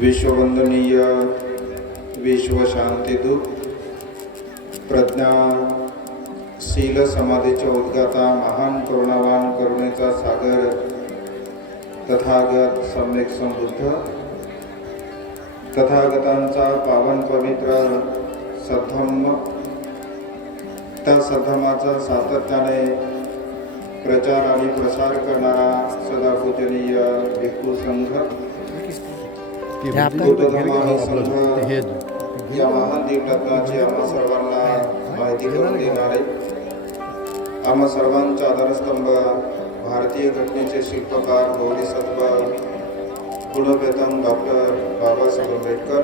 विश्ववंदनीय विश्वशांतिदूत प्रज्ञाशील समाधीच्या उद्गाता महान करुणावान करुणेचा सागर तथागत सम्यक संबुद्ध तथागतांचा पावन पवित्र सद्धम्म त्या सद्धम्माचा सातत्याने प्रचार आणि प्रसार करणारा सदा पूजनीय भिक्खू संघ बुद्धधम्म संघ या महान दिव्यरत्नाची आम्हा सर्वांना माहिती करून देणारे आम्हा सर्वांचा आधारस्तंभ भारतीय घटनेचे शिल्पकार बोधिसत्व गुणवेतन डॉक्टर बाबासाहेब आंबेडकर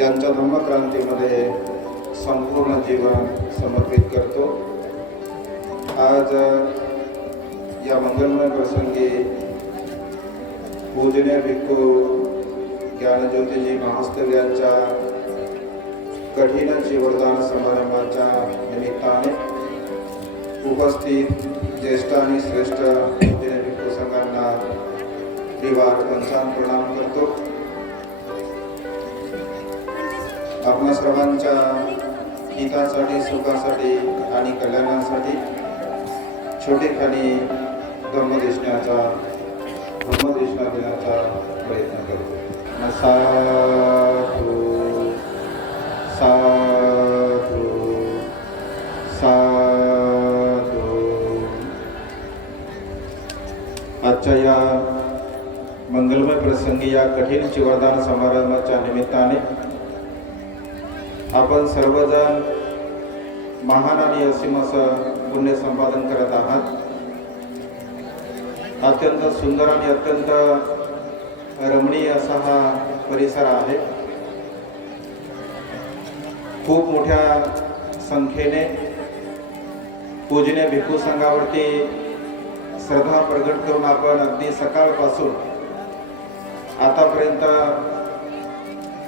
यांच्या धम्मक्रांतीमध्ये संपूर्ण जीवन समर्पित करतो। आज या मंगलमय प्रसंगी पूजनीय भिक्खू ज्ञानज्योतिजी महास्तव यांच्या कठीण जीवनदान समारंभाच्या निमित्ताने उपस्थित ज्येष्ठ आणि श्रेष्ठ पूजनीय भिक्खू संघांना त्रिवार पंचांग प्रणाम करतो। आपल्या सर्वांच्या हितासाठी सुखासाठी आणि कल्याणासाठी छोटेखानी धम्मदेशना देण्याचा प्रयत्न करतो। साधू साधू साधू। आजच्या या मंगलमय प्रसंगी या कठीण चिवरदान समारंभाच्या निमित्ताने आपण सर्वजण महान आणि असीम असं पुण्य संपादन करत आहात। अत्यंत सुंदर आणि अत्यंत रमणीय असा हा परिसर आहे। खूप मोठ्या संख्येने पूजनीय भिक्खू संघावरती श्रद्धा प्रगट करून आपण अगदी सकाळपासून आतापर्यंत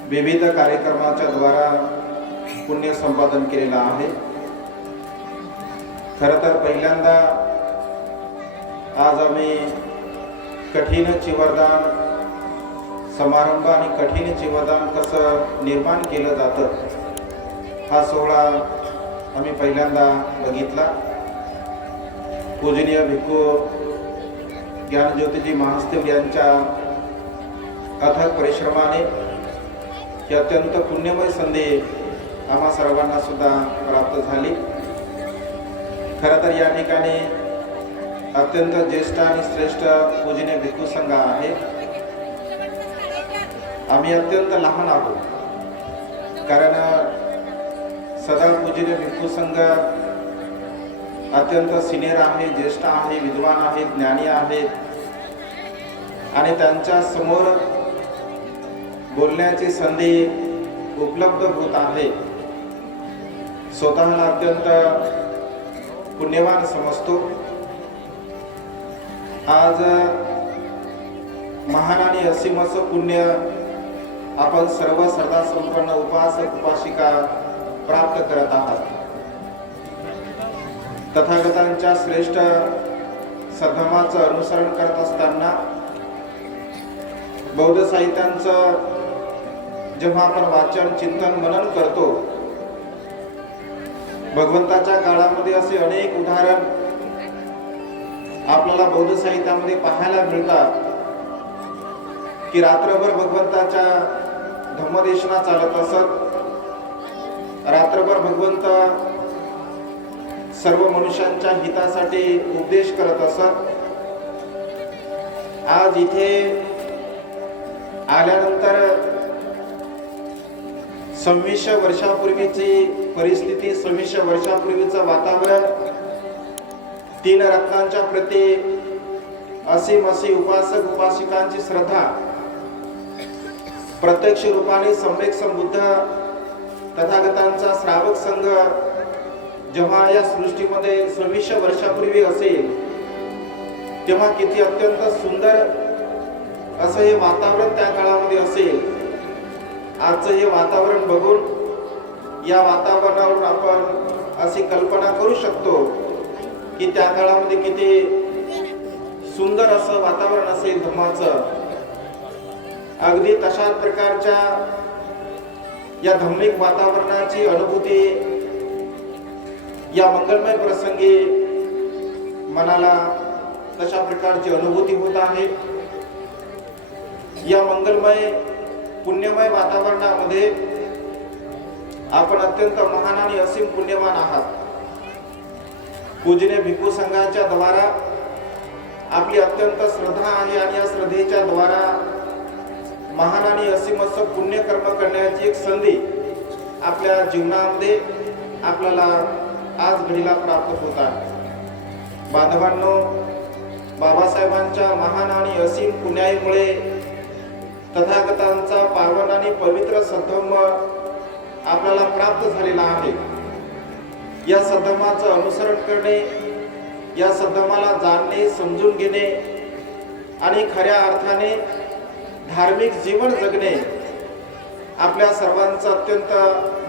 विविध कार्यक्रमाच्या द्वारा पुण्य संपादन केलेलं आहे। खरं तर पहिल्यांदा आज आम्ही कठीण चिवरदान समारंभ आणि कठीण चिवरदान कसं निर्माण केलं जातं हा सोहळा आम्ही पहिल्यांदा बघितला। पूजनीय भिक्खू ज्ञानज्योतिजी महास्तव यांच्या अथक परिश्रमाने ही अत्यंत पुण्यमय संधी आम्हा सर्वांना सुद्धा प्राप्त झाली। खरं तर या ठिकाणी अत्यंत ज्येष्ठ आणि श्रेष्ठ पूजनीय भिक्खू संघ आहे। आम्ही अत्यंत लहान आहोत कारण सदा पूजनीय भिक्खू संघ अत्यंत सिनियर आहे, ज्येष्ठ आहे, विद्वान आहेत, ज्ञानी आहेत आणि त्यांच्या समोर बोलण्याची संधी उपलब्ध होत आहे। स्वतःला अत्यंत पुण्यवान समजतो। आज महान आणि असीम असं पुण्य आपण सर्व श्रद्धा संपन्न उपासक उपासिका प्राप्त करत आहात। तथागतांच्या श्रेष्ठ सद्धम्माचं अनुसरण करत असताना बौद्ध साहित्यांचं जेव्हा आपण वाचन चिंतन मनन करतो भगवंताच्या काळामध्ये असे अनेक उदाहरण आपल्याला बौद्ध साहित्यामध्ये पाहायला मिळतात की रात्रभर भगवंताच्या धम्मदेशना चालत असत। रात्रभर भगवंत सर्व मनुष्यांच्या हितासाठी उपदेश करत असत। आज इथे आल्यानंतर 26 वर्षापूर्वीची परिस्थिती, 26 वर्षापूर्वीचं वातावरण, 3 रत्नांच्या प्रती असीम अशी उपासक उपासिकांची श्रद्धा, प्रत्यक्ष रूपाने सम्यक संबुद्ध तथागतांचा श्रावक संघ जेव्हा या सृष्टीमध्ये 26 वर्षापूर्वी असेल तेव्हा किती अत्यंत सुंदर असं हे वातावरण त्या काळामध्ये असेल। आजचं हे वातावरण बघून या वातावरणावरून आपण अशी कल्पना करू शकतो की त्या काळामध्ये किती सुंदर असं वातावरण असेल धम्माचं। अगदी तशाच प्रकारच्या या धार्मिक वातावरणाची अनुभूती या मंगलमय प्रसंगी मनाला तशा प्रकारची अनुभूती होत आहे. या मंगलमय पुण्यमय वातावरणामध्ये आपण अत्यंत महान आणि असीम पुण्यवान आहात. पूजनीय भिक्खू संघाच्या द्वारा आपली अत्यंत श्रद्धा आहे आणि या श्रद्धेच्या द्वारा महान आणि असीम असं पुण्यकर्म करण्याची एक संधी आपल्या जीवनामध्ये आपल्याला आज घडीला प्राप्त होत आहे. बांधवांनो, बाबासाहेबांच्या महान आणि असीम पुण्याईमुळे तथागतांचा पावन आणि पवित्र सद्धम्म आपल्याला प्राप्त झालेला आहे. या सद्धम्माचं अनुसरण करणे, या सद्धम्माला जाणणे, समजून घेणे आणि खऱ्या अर्थाने धार्मिक जीवन जगणे आपल्या सर्वांचं अत्यंत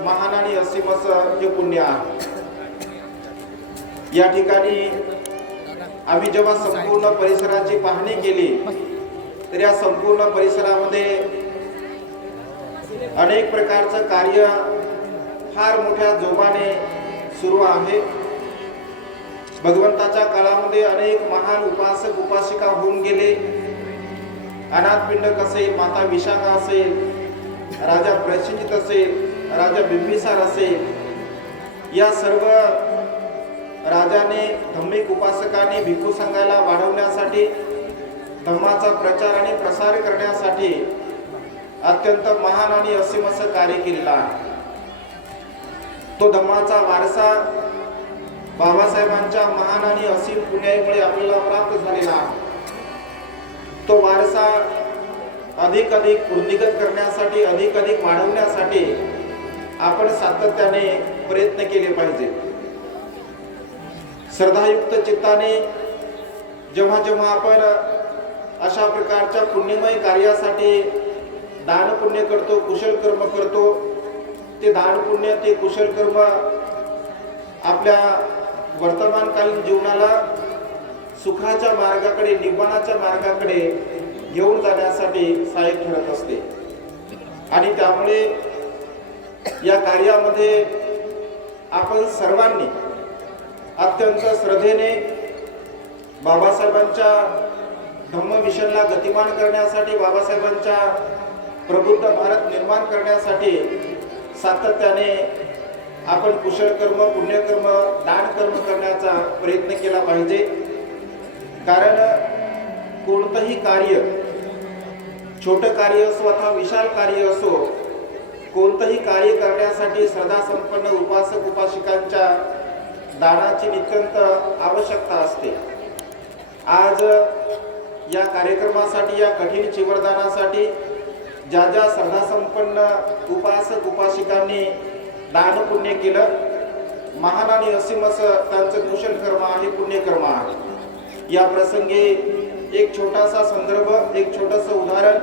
महान आणि असीम असं हे पुण्य आहे. या ठिकाणी आम्ही जेव्हा संपूर्ण परिसराची पाहणी केली तर या संपूर्ण परिसरामध्ये अनेक प्रकारचं कार्य फार मोठ्या जोमाने सुरू आहे. भगवंताच्या काळामध्ये अनेक महान उपासक उपासिका होऊन गेले. अनाथपिंड असेल, माता विशाखा असेल, राजा प्रसेनजित असेल, राजा बिंबिसार असेल, या सर्व राजाने धार्मिक उपासकांनी भिक्खू संघाला वाढवण्यासाठी, धम्माचा प्रचार आणि प्रसार करण्यासाठी अत्यंत महान आणि असीम असं कार्य केलेलं आहे. तो धम्माचा वारसा बाबासाहेबांच्या महान आणि असीम पुण्याईमुळे आपल्याला प्राप्त झालेला आहे. तो वारसा अधिक वृद्धिंगत करण्यासाठी, अधिक वाढवण्यासाठी आपण सातत्याने प्रयत्न केले पाहिजे. श्रद्धायुक्त चित्ताने जेव्हा जेव्हा आपण अशा प्रकारच्या पुण्यमय कार्यासाठी दान पुण्य करतो, कुशल कर्म करतो, ते दान पुण्य, ते कुशल कर्म आपल्या वर्तमानकालीन जीवनाला सुखाच्या मार्गाकडे, निब्बाणाच्या मार्गाकडे घेऊन जाण्यासाठी सहाय्यक ठरत असते. आणि त्यामुळे या कार्यामध्ये आपण सर्वांनी अत्यंत श्रद्धेने बाबासाहेबांच्या धम्म मिशनला गतिमान करण्यासाठी, बाबासाहेबांच्या प्रबुद्ध भारत निर्माण करण्यासाठी सातत्याने आपण कुशल कर्म, पुण्यकर्म, दान कर्म करण्याचा प्रयत्न केला पाहिजे. कारण कोणतंही कार्य, छोटं कार्य असो अथवा विशाल कार्य असो, कोणतंही कार्य करण्यासाठी श्रद्धा संपन्न उपासक उपासिकांच्या दानाची नित्यंत आवश्यकता असते. आज या कार्यक्रमासाठी, या कठीण चिवरदानासाठी ज्या ज्या श्रद्धा संपन्न उपासक उपासिकांनी दान पुण्य केलं, महान आणि असीम असं त्यांचं कुशल कर्म आहे, पुण्यकर्म आहे. या प्रसंगी एक छोटासा संदर्भ, एक छोटंसं उदाहरण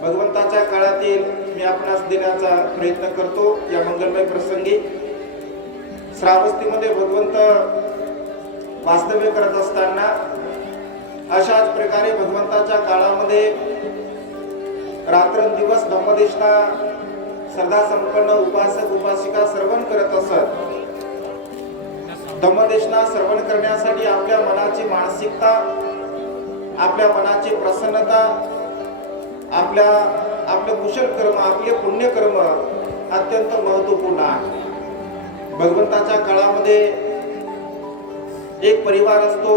भगवंताच्या काळातील मी आपणास देण्याचा प्रयत्न करतो. या मंगलमय प्रसंगी श्रावस्तीमध्ये भगवंत वास्तव्य करत असताना अशाच प्रकारे भगवंताच्या काळामध्ये रात्रंदिवस धम्मदेशना श्रद्धा संपन्न उपासक उपासिका श्रवण करत असत. धम्मदेशना श्रवण करण्यासाठी आपल्या मनाची मानसिकता, आपल्या मनाची प्रसन्नता, आपले कुशल कर्म, आपले पुण्यकर्म अत्यंत महत्वपूर्ण आहे. भगवंताच्या काळामध्ये एक परिवार असतो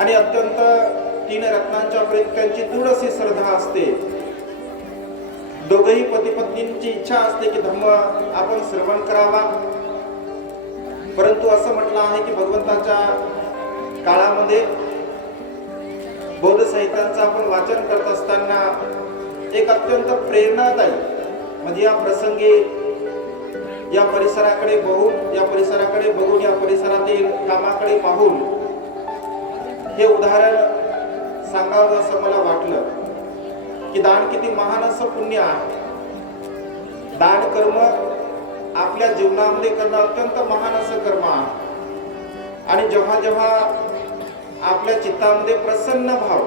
आणि अत्यंत 3 रत्नांच्या प्रति त्यांची दृढ अशी श्रद्धा असते. दोघेही पती पत्नींची इच्छा असते की धम्म आपण श्रवण करावा. परंतु असं म्हटलं आहे की भगवंताच्या काळामध्ये बौद्ध साहित्यांचं आपण वाचन करत असताना एक अत्यंत प्रेरणादायी, म्हणजे या प्रसंगी या परिसराकडे बघून, या परिसरातील कामाकडे पाहून हे उदाहरण सांगावं असं मला वाटलं की दान किती महान असं पुण्य आहे. दान कर्म आपल्या जीवनामध्ये करणं अत्यंत महान असं कर्म आहे. आणि जेव्हा जेव्हा आपल्या चित्तामध्ये प्रसन्न भाव,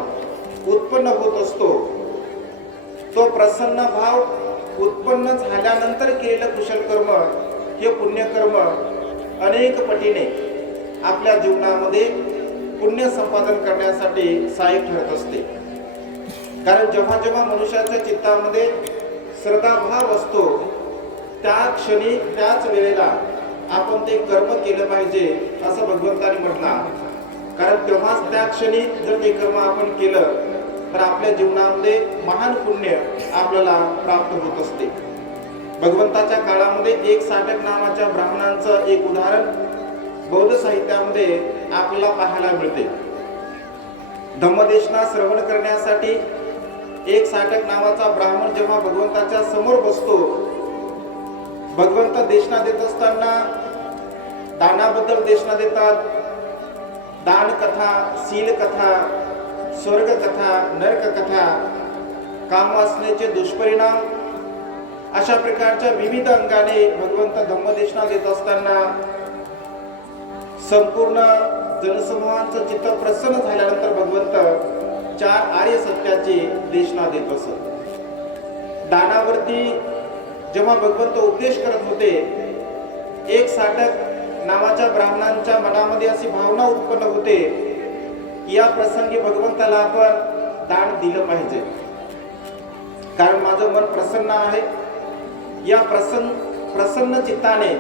उत्पन्न होत असतो, तो प्रसन्न भाव उत्पन्न झाल्यानंतर केलेलं कुशल कर्म हे पुण्यकर्म अनेक पटीने आपल्या जीवनामध्ये पुण्य संपादन करण्यासाठी सहाय्यक ठरत असते. कारण जेव्हा जेव्हा मनुष्याच्या चित्तामध्ये श्रद्धाभाव असतो, त्या क्षणी त्याच वेळेला आपण ते कर्म केलं पाहिजे असं भगवंतांनी म्हटलं. कारण तेव्हाच त्या क्षणी जर ते कर्म आपण केलं तर आपल्या जीवनामध्ये महान पुण्य आपल्याला प्राप्त होत असते. भगवंताच्या काळामध्ये एक साटक नावाच्या ब्राह्मणांचं एक उदाहरण बौद्ध साहित्यामध्ये आपल्याला पाहायला मिळते. धम्मदेशना श्रवण करण्यासाठी एक साटक नावाचा ब्राह्मण जेव्हा भगवंताच्या समोर बसतो, भगवंत देशना देत असताना दानाबद्दल देशना देतात. दान कथा, शील कथा, स्वर्ग कथा, नरक कथा, कामवासनेचे दुष्परिणाम अशा प्रकारच्या विविध अंगाने भगवंत धम्मदेशना देत असताना संपूर्ण जनसमूहांचं चित्त प्रसन्न झाल्यानंतर भगवंत 4 आर्य सत्याची देशना देत असत. दानावरती जेव्हा भगवंत उपदेश करत होते, एक साटक नावाच्या ब्राह्मणांच्या मनामध्ये अशी भावना उत्पन्न होते की या प्रसंगी भगवंताला आपण दान दिलं पाहिजे, कारण माझं मन प्रसन्न आहे. या प्रसन्न चित्ताने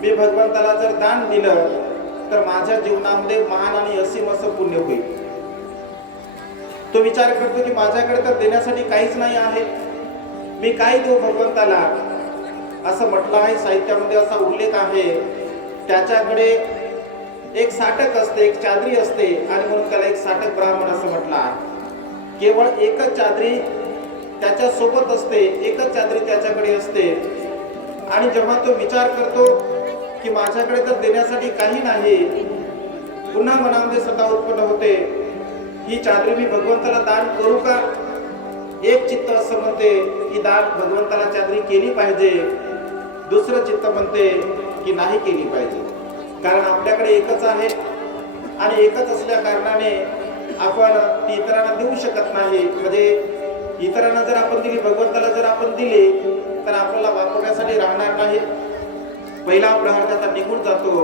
मी भगवंताला जर दान दिलं तर माझ्या जीवनामध्ये महान आणि असीम असं पुण्य होईल. तो विचार करतो की माझ्याकडे तर देण्यासाठी काहीच नाही आहे, मी काय देऊ भगवंताला. असं म्हटलं आहे, साहित्यामध्ये असा उल्लेख आहे, त्याच्याकडे एक साटक असते, एक चादरी असते आणि म्हणून त्याला एक साटक ब्राह्मण असं म्हटलं आहे. केवळ एकच चादरी त्याच्या सोबत असते, एकच चादरी त्याच्याकडे असते. आणि जेव्हा तो विचार करतो की माझ्याकडे तर देण्यासाठी काही नाही, पुन्हा मनामध्ये सदा उत्पन्न होते, ही चादरी मी भगवंताला दान करू का. एक चित्त असं म्हणते की दान भगवंताला चादरी केली पाहिजे, दुसरं चित्त म्हणते की नाही केली पाहिजे. कारण आपल्याकडे एकच आहे आणि एकच असल्या कारणाने आपण ती इतरांना देऊ शकत नाही. म्हणजे इतरांना जर आपण दिली, भगवंताला जर आपण दिली तर आपल्याला वापरण्यासाठी राहणार नाही. पहिला प्रहर त्याचा निघून जातो,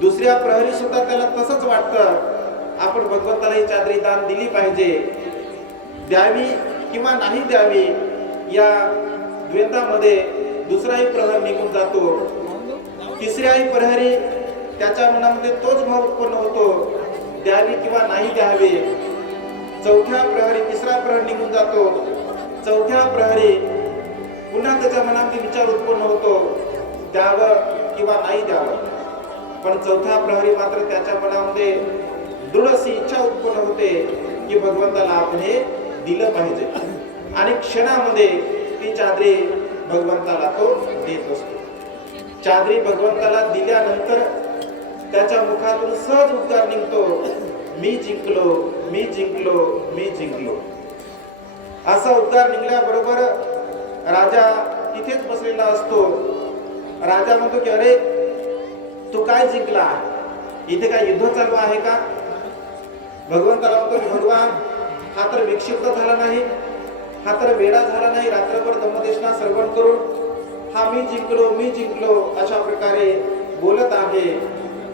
दुसऱ्या प्रहरी सुद्धा त्याला तसंच वाटतं आपण भगवंताला ही चादरी दान दिली पाहिजे, द्यावी किंवा नाही द्यावी, या द्वंद्वामध्ये दुसराही प्रहर निघून जातो. तिसऱ्याही प्रहरी त्याच्या मनामध्ये तोच भाव उत्पन्न होतो, द्यावी किंवा नाही द्यावी. चौथ्या प्रहरी तिसरा प्रहर निघून जातो, चौथ्या प्रहरी पुन्हा त्याच्या मनामध्ये विचार उत्पन्न होतो, द्यावं किंवा नाही द्यावं. पण चौथ्या प्रहरी मात्र त्याच्या मनामध्ये दृढ अशी इच्छा उत्पन्न होते की भगवंताला आपण हे दिलं पाहिजे. आणि क्षणामध्ये ती चादरी भगवंताला तो देत असतो. चादरी भगवंताला दिल्यानंतर त्याच्या मुखातून सहज उद्गार निघतो, मी जिंकलो, मी जिंकलो, मी जिंकलो. असा उद्गार निघल्याबरोबर राजा तिथेच बसलेला असतो. राजा म्हणतो की अरे तू काय जिंकला, इथे काय युद्ध चालू आहे का. भगवंताला म्हणतो की भगवान हा तर विक्षिप्त झाला नाही, हा तर वेडा झाला नाही, रात्रभर धम्मदेशना श्रवण करून हा मी जिंकलो, मी जिंकलो अशा प्रकारे बोलत आहे.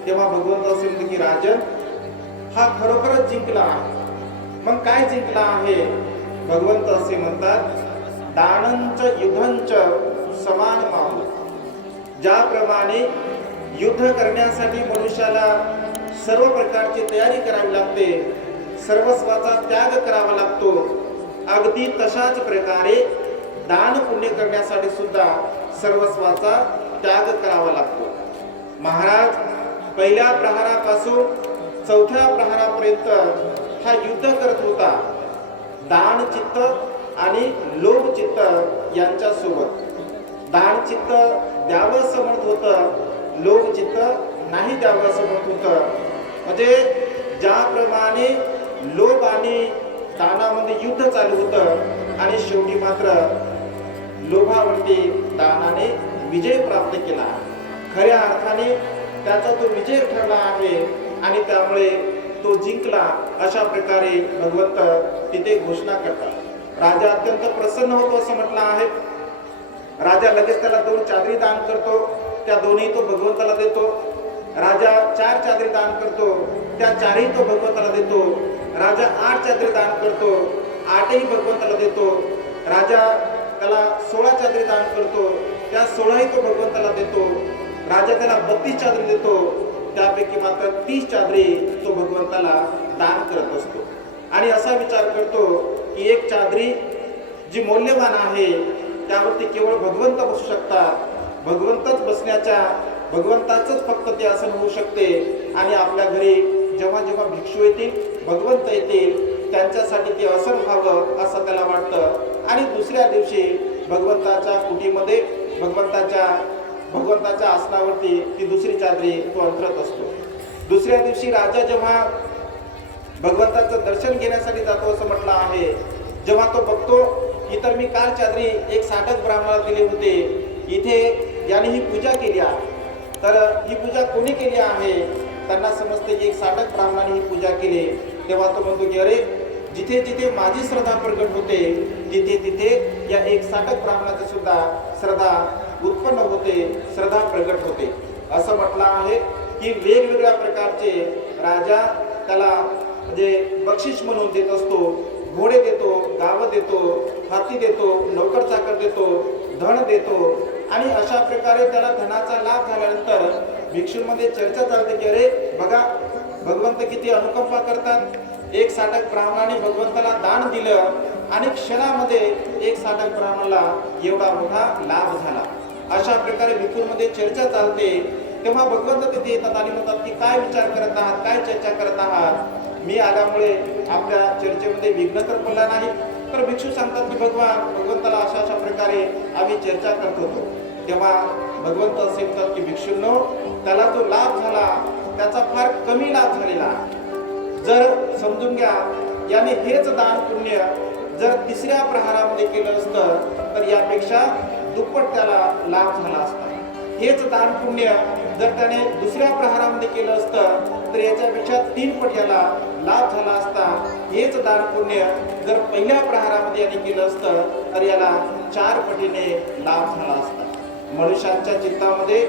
तेव्हा भगवंत असे म्हणते की राजन हा खरोखरच जिंकला आहे. मग काय जिंकला आहे. भगवंत असे म्हणतात, दानंच युद्धंच समान माहू. ज्याप्रमाणे युद्ध करण्यासाठी मनुष्याला सर्व प्रकारची तयारी करावी लागते, सर्वस्वाचा त्याग करावा लागतो, अगदी तशाच प्रकारे दान पुण्य करण्यासाठी सुद्धा सर्वस्वाचा त्याग करावा लागतो. महाराज पहिल्या प्रहारापासून चौथ्या प्रहारापर्यंत हा युद्ध करत होता, दान चित्त आणि लोभ चित्त यांच्या सोबत. दान चित्त द्यावं असं म्हणत होतं, लोभ चित्त नाही द्यावं असं म्हणत होतं. म्हणजे ज्याप्रमाणे लोभ आणि दानामध्ये युद्ध चालू होतं आणि शेवटी मात्र लोभावरती दानाने विजय प्राप्त केला. खऱ्या अर्थाने त्याचा तो विजय ठरला आहे आणि त्यामुळे तो जिंकला. अशा प्रकारे भगवंत तिथे घोषणा करतात। राजा अत्यंत प्रसन्न होतो असं म्हटलं आहे। राजा लगेच त्याला 2 चादरी दान करतो, त्या दोन्ही तो भगवंताला देतो। राजा 4 चादरी दान करतो, त्या 4ही तो भगवंताला देतो। राजा 8 चादरी दान करतो, 8ही भगवंताला देतो। राजा त्याला 16 चादरी दान करतो, त्या 16ही तो भगवंताला देतो। राजा त्याला 32 चादरी देतो, त्यापैकी मात्र 30 चादरी तो भगवंताला दान करत असतो। आणि असा विचार करतो की एक चादरी जी मौल्यवान आहे त्यावरती केवळ भगवंत बसू शकतात, भगवंतच बसण्याच्या, भगवंताचंच फक्त ते आसन होऊ शकते। आणि आपल्या घरी जेव्हा जेव्हा भिक्षू येतील, भगवंत येतील, त्यांच्यासाठी ते आसन व्हावं असं त्याला वाटतं। आणि दुसऱ्या दिवशी भगवंताच्या कुटीमध्ये भगवंताच्या आसनावरती ती दुसरी चादरी तो अंथरत असतो। दुसऱ्या दिवशी राजा जेव्हा भगवंताचं दर्शन घेण्यासाठी जातो असं म्हटलं आहे, जेव्हा तो बघतो की तर मी काल चादरी एक साधक ब्राह्मणाला दिले होते, इथे याने ही पूजा केली आहे, तर ही पूजा कोणी केली आहे? त्यांना समजते की एक साधक ब्राह्मणाने ही पूजा केली। तेव्हा तो म्हणतो की अरे, जिथे जिथे माझी श्रद्धा प्रगट होते तिथे तिथे या एक साधक ब्राह्मणाची सुद्धा श्रद्धा उत्पन्न होते, श्रद्धा प्रगट होते असं म्हटलं आहे। की वेगवेगळ्या प्रकारचे राजा त्याला म्हणजे बक्षीस म्हणून देत असतो, घोडे देतो, गावं देतो, हाती देतो, नोकर चाकर देतो, धन देतो। आणि अशा प्रकारे त्याला धनाचा लाभ झाल्यानंतर भिक्षूंमध्ये चर्चा चालते की अरे बघा, भगवंत किती अनुकंपा करतात। एक साधक ब्राह्मणाने भगवंताला दान दिलं आणि क्षणामध्ये एक साधक ब्राह्मणाला एवढा मोठा लाभ झाला। अशा प्रकारे भिक्षूंमध्ये चर्चा चालते। तेव्हा भगवंत तिथे येतात आणि म्हणतात की काय विचार करत आहात, काय चर्चा करत आहात? मी आल्यामुळे आपल्या चर्चेमध्ये विघ्न तर पडला नाही। तर भिक्षू सांगतात की भगवंताला अशा अशा प्रकारे आम्ही चर्चा करत होतो। तेव्हा भगवंत असे म्हणतात की भिक्षूंनो, त्याला जो लाभ झाला त्याचा फार कमी लाभ झालेला। जर समजून घ्या, याने हेच दान पुण्य जर तिसऱ्या प्रहारामध्ये केलं असतं तर यापेक्षा दुप्पट त्याला लाभ झाला असता। हेच दान पुण्य जर त्याने दुसऱ्या प्रहारामध्ये केलं असतं तर याच्यापेक्षा 3 पट याला लाभ झाला असता। हेच दान पुण्य जर पहिल्या प्रहारामध्ये याने केलं असतं तर याला 4 पटीने लाभ झाला असता। मनुष्यांच्या चित्तामध्ये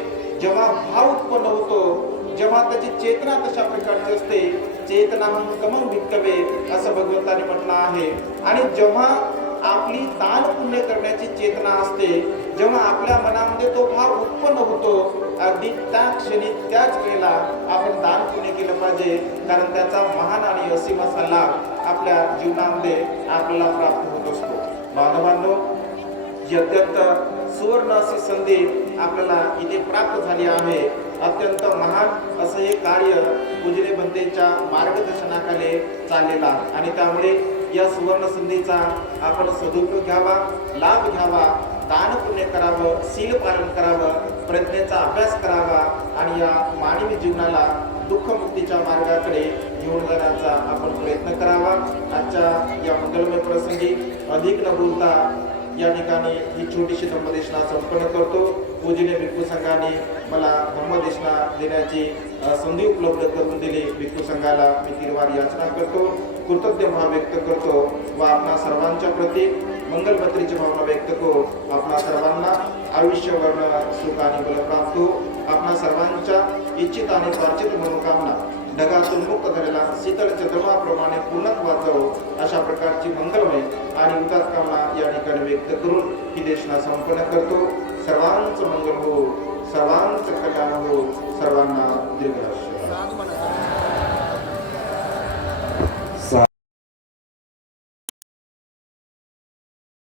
जेव्हा भाव उत्पन्न होतो, जेव्हा त्याची चेतना तशा प्रकारची असते, चेतनाहं कमं भिक्खवे असं भगवंताने म्हटलं आहे। आणि जेव्हा आपली दान पुण्य करण्याची चेतना असते, जेव्हा आपल्या मनामध्ये तो भाव उत्पन्न होतो, अगदी त्या क्षणी त्याच वेळेला आपण दान पुण्य केलं पाहिजे, कारण त्याचा महान आणि असीम असा लाभ आपल्या जीवनामध्ये आपल्याला प्राप्त होत असतो। बांधवांनो, ही अत्यंत सुवर्ण अशी संधी आपल्याला इथे प्राप्त झाली आहे। अत्यंत महान असं हे कार्य पूजनीय भंतेच्या मार्गदर्शनाखाली चाललेलं आहे आणि त्यामुळे या सुवर्ण संधीचा आपण सदुपयोग घ्यावा, लाभ घ्यावा, दान पुण्य करावं, शील पालन करावं, प्रज्ञेचा अभ्यास करावा आणि या मानवी जीवनाला दुःखमुक्तीच्या मार्गाकडे घेऊन जाण्याचा आपण प्रयत्न करावा। आजच्या या मंगलमय प्रसंगी अधिक न बोलता या ठिकाणी ही छोटीशी धम्मदेशना संपन्न करतो। पूजनीय भिक्खू संघाने मला धम्मदेशना देण्याची संधी उपलब्ध करून दिली। भिक्खू संघाला मी तीर्वार याचना करतो, कृतज्ञ भाव व्यक्त करतो व आपणा सर्वांच्या प्रती मंगलमैत्रीची भावना व्यक्त करू। आपणा सर्वांना आयुष्य वर्ण सुख आणि बल प्राप्त हो। आपणा सर्वांच्या इच्छित आणि प्रार्थित मनोकामना ढगातून मुक्त झालेला शीतल चंद्रमाप्रमाणे पूर्णत्वाचं अशा प्रकारची मंगलमय आणि उदात कामना या ठिकाणी व्यक्त करून ही देशना संपन्न करतो। सर्वांचं मंगल हो, सर्वांचं कल्याण हो, सर्व